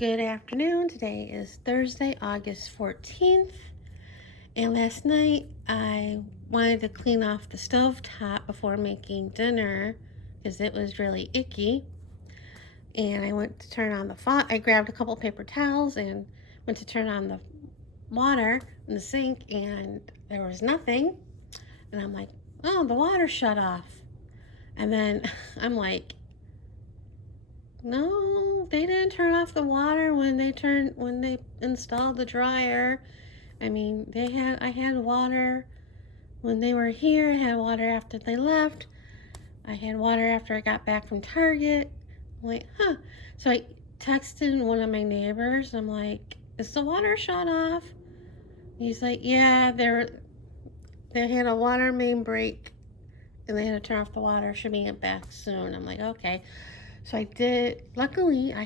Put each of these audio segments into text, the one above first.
Good afternoon. Today is Thursday, August 14th. And last night I wanted to clean off the stove top before making dinner because it was really icky. And I went to turn on the faucet. I grabbed a couple paper towels and went to turn on the water in the sink, and there was nothing. And I'm like, oh, the water shut off. And then I'm like, no, they didn't turn off the water when they installed the dryer. I mean, I had water when they were here. I had water after they left. I had water after I got back from Target. I'm like, huh. So I texted one of my neighbors. I'm like, is the water shut off? He's like, yeah, they had a water main break and they had to turn off the water. Should be back soon. I'm like, okay. So I did. Luckily, I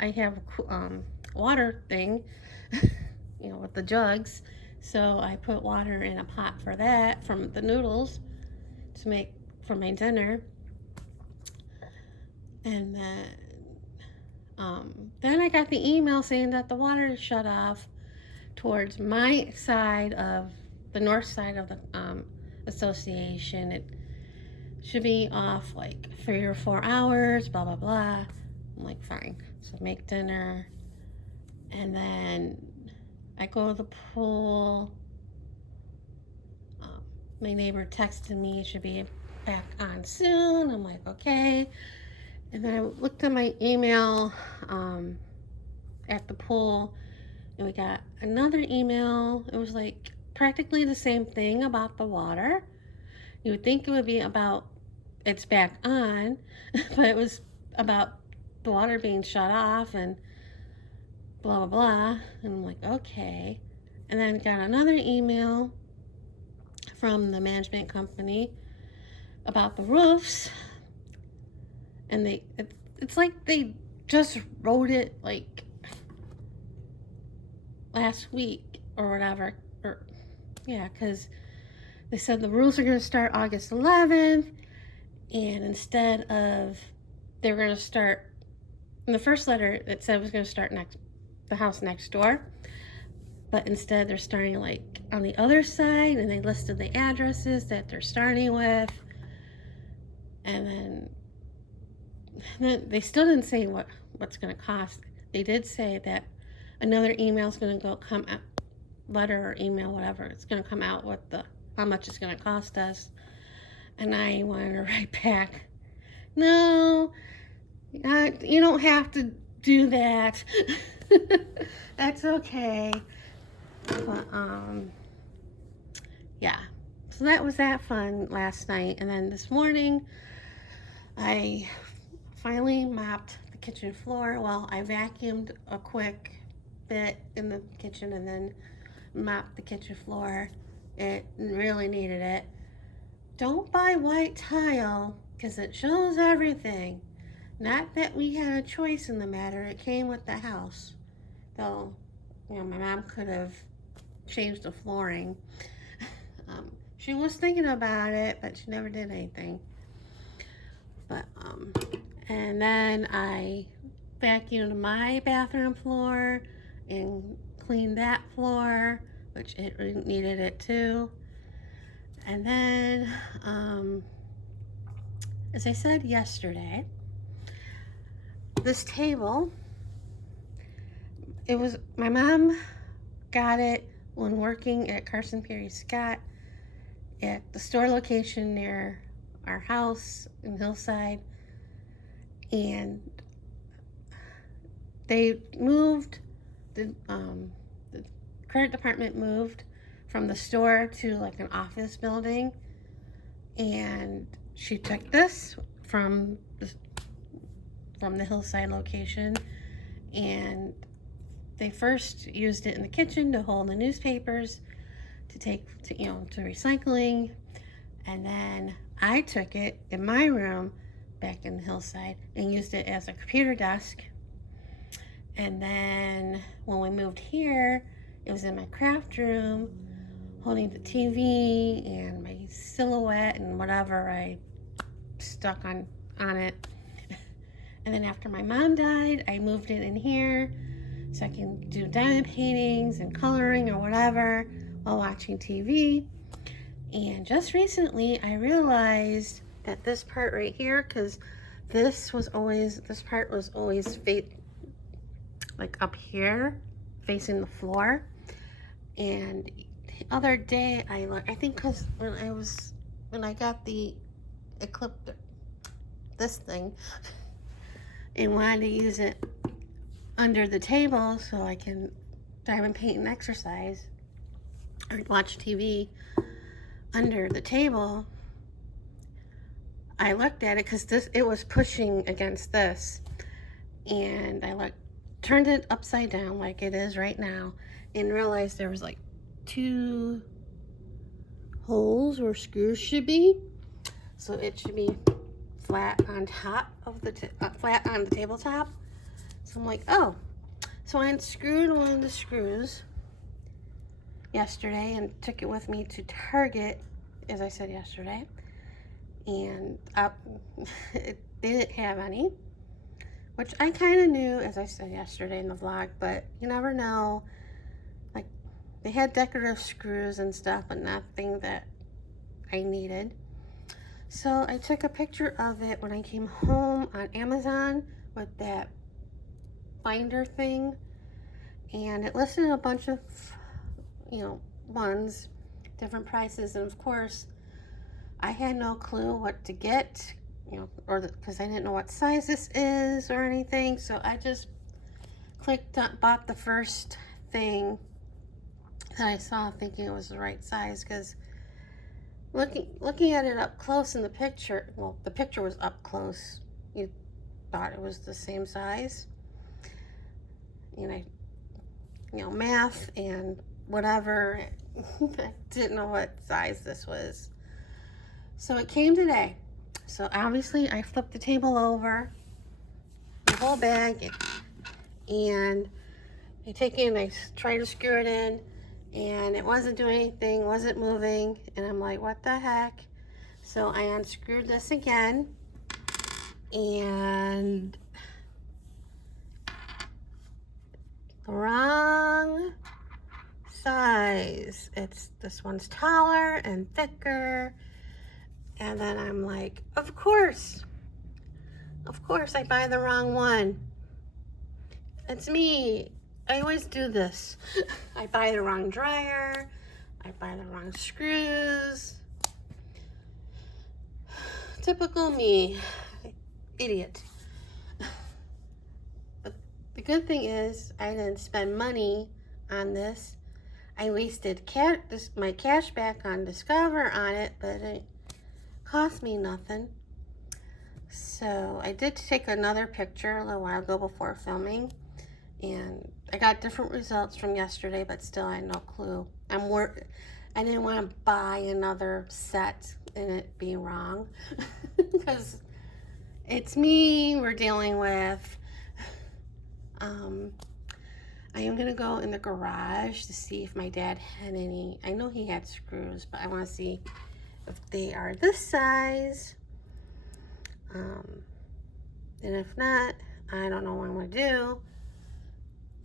have a water thing, with the jugs. So I put water in a pot for that from the noodles to make for my dinner. And then I got the email saying that the water is shut off towards my side of the north side of the association. It should be off like 3 or 4 hours, blah, blah, blah. I'm like, fine. So make dinner. And then I go to the pool. My neighbor texted me, it should be back on soon. I'm like, okay. And then I looked at my email at the pool, and we got another email. It was like practically the same thing about the water. You would think it would be about it's back on, but it was about the water being shut off and blah, blah, blah. And I'm like, okay. And then got another email from the management company about the roofs. And it's like they just wrote it like last week or whatever. Because they said the roofs are going to start August 11th. And instead of, they were going to start, in the first letter, it said it was going to start the house next door. But instead, they're starting like on the other side, and they listed the addresses that they're starting with. And then they still didn't say what's going to cost. They did say that another email is going to come out, letter or email, whatever. It's going to come out with how much it's going to cost us. And I wanted to write back, no, you don't have to do that. That's okay. But yeah. So that was that fun last night. And then this morning, I finally mopped the kitchen floor. Well, I vacuumed a quick bit in the kitchen and then mopped the kitchen floor. It really needed it. Don't buy white tile because it shows everything. Not that we had a choice in the matter. It came with the house. Though, my mom could have changed the flooring. She was thinking about it, but she never did anything. But, and then I vacuumed my bathroom floor and cleaned that floor, which it needed it too. And then, as I said yesterday, this table, my mom got it when working at Carson Pirie Scott at the store location near our house in Hillside. And they moved, the credit department moved from the store to like an office building, and she took this from the Hillside location, and they first used it in the kitchen to hold the newspapers to take to recycling, and then I took it in my room back in the Hillside and used it as a computer desk. And then when we moved here, it was in my craft room, holding the TV and my silhouette and whatever I stuck on it. And then after my mom died, I moved it in here so I can do diamond paintings and coloring or whatever while watching TV. And just recently I realized that this part right here, because this part was always like up here facing the floor. And the other day I think because when I got the Eclipse, this thing, and wanted to use it under the table so I can diamond paint and exercise or watch TV under the table, I looked at it because it was pushing against this, and I turned it upside down like it is right now and realized there was like 2 holes where screws should be, so it should be flat on top of flat on the tabletop. So I'm like, oh, so I unscrewed one of the screws yesterday and took it with me to Target, as I said yesterday, and they didn't have any, which I kind of knew, as I said yesterday in the vlog, but you never know. Like, they had decorative screws and stuff, but nothing that I needed. So I took a picture of it when I came home on Amazon with that binder thing, and it listed a bunch of, ones, different prices, and of course I had no clue what to get, because I didn't know what size this is or anything, so I just bought the first thing that I saw, thinking it was the right size, because looking at it up close in the picture, well, the picture was up close, you thought it was the same size, and math and whatever, I didn't know what size this was. So it came today. So obviously I flipped the table over, the whole bag, and I take it and I try to screw it in, and it wasn't doing anything, wasn't moving, and I'm like, what the heck? So I unscrewed this again, and the wrong size. This one's taller and thicker, and then I'm like, of course I buy the wrong one. It's me. I always do this. I buy the wrong dryer. I buy the wrong screws. Typical me. Idiot. But the good thing is I didn't spend money on this. I wasted my cash back on Discover on it, but it cost me nothing. So I did take another picture a little while ago before filming, and I got different results from yesterday, but still I had no clue. I didn't want to buy another set and it be wrong because it's me we're dealing with. I am gonna go in the garage to see if my dad had any. I know he had screws, but I want to see if they are this size. And if not, I don't know what I'm gonna do,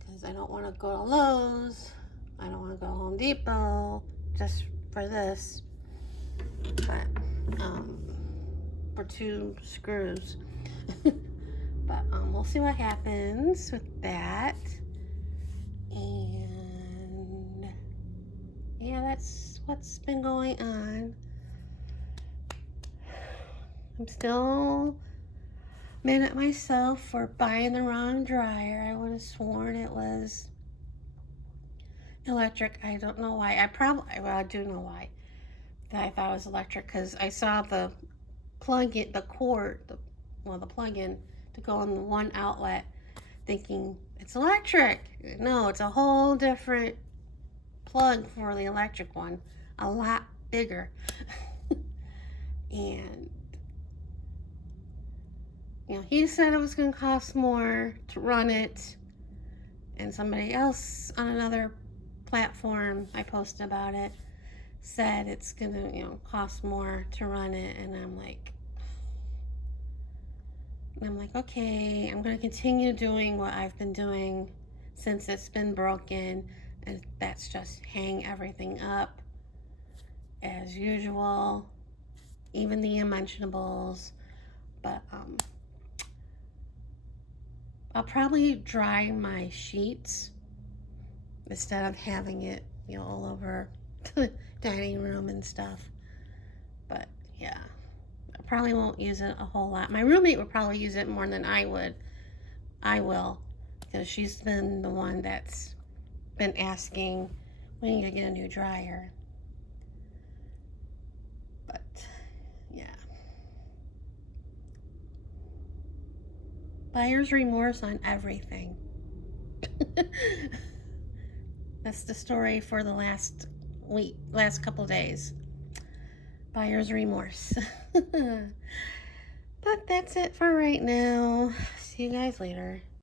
because I don't want to go to Lowe's. I don't want to go to Home Depot just for this, but for 2 screws. But we'll see what happens with that. And yeah, that's what's been going on. I'm still mad at myself for buying the wrong dryer. I would have sworn it was electric. I don't know why. I do know why that I thought it was electric, because I saw the plug-in, the plug-in to go in the one outlet, thinking it's electric. No, it's a whole different plug for the electric one, a lot bigger. And he said it was going to cost more to run it, and somebody else on another platform I posted about it said it's going to cost more to run it, and I'm like, And I'm like, okay, I'm going to continue doing what I've been doing since it's been broken. And that's just hang everything up as usual, even the unmentionables. But I'll probably dry my sheets instead of having it, all over the dining room and stuff. But yeah, I probably won't use it a whole lot. My roommate would probably use it more than I would. I will, because she's been the one that's been asking, we need to get a new dryer. But yeah, buyer's remorse on everything. That's the story for the last couple days. Buyer's remorse. But that's it for right now. See you guys later.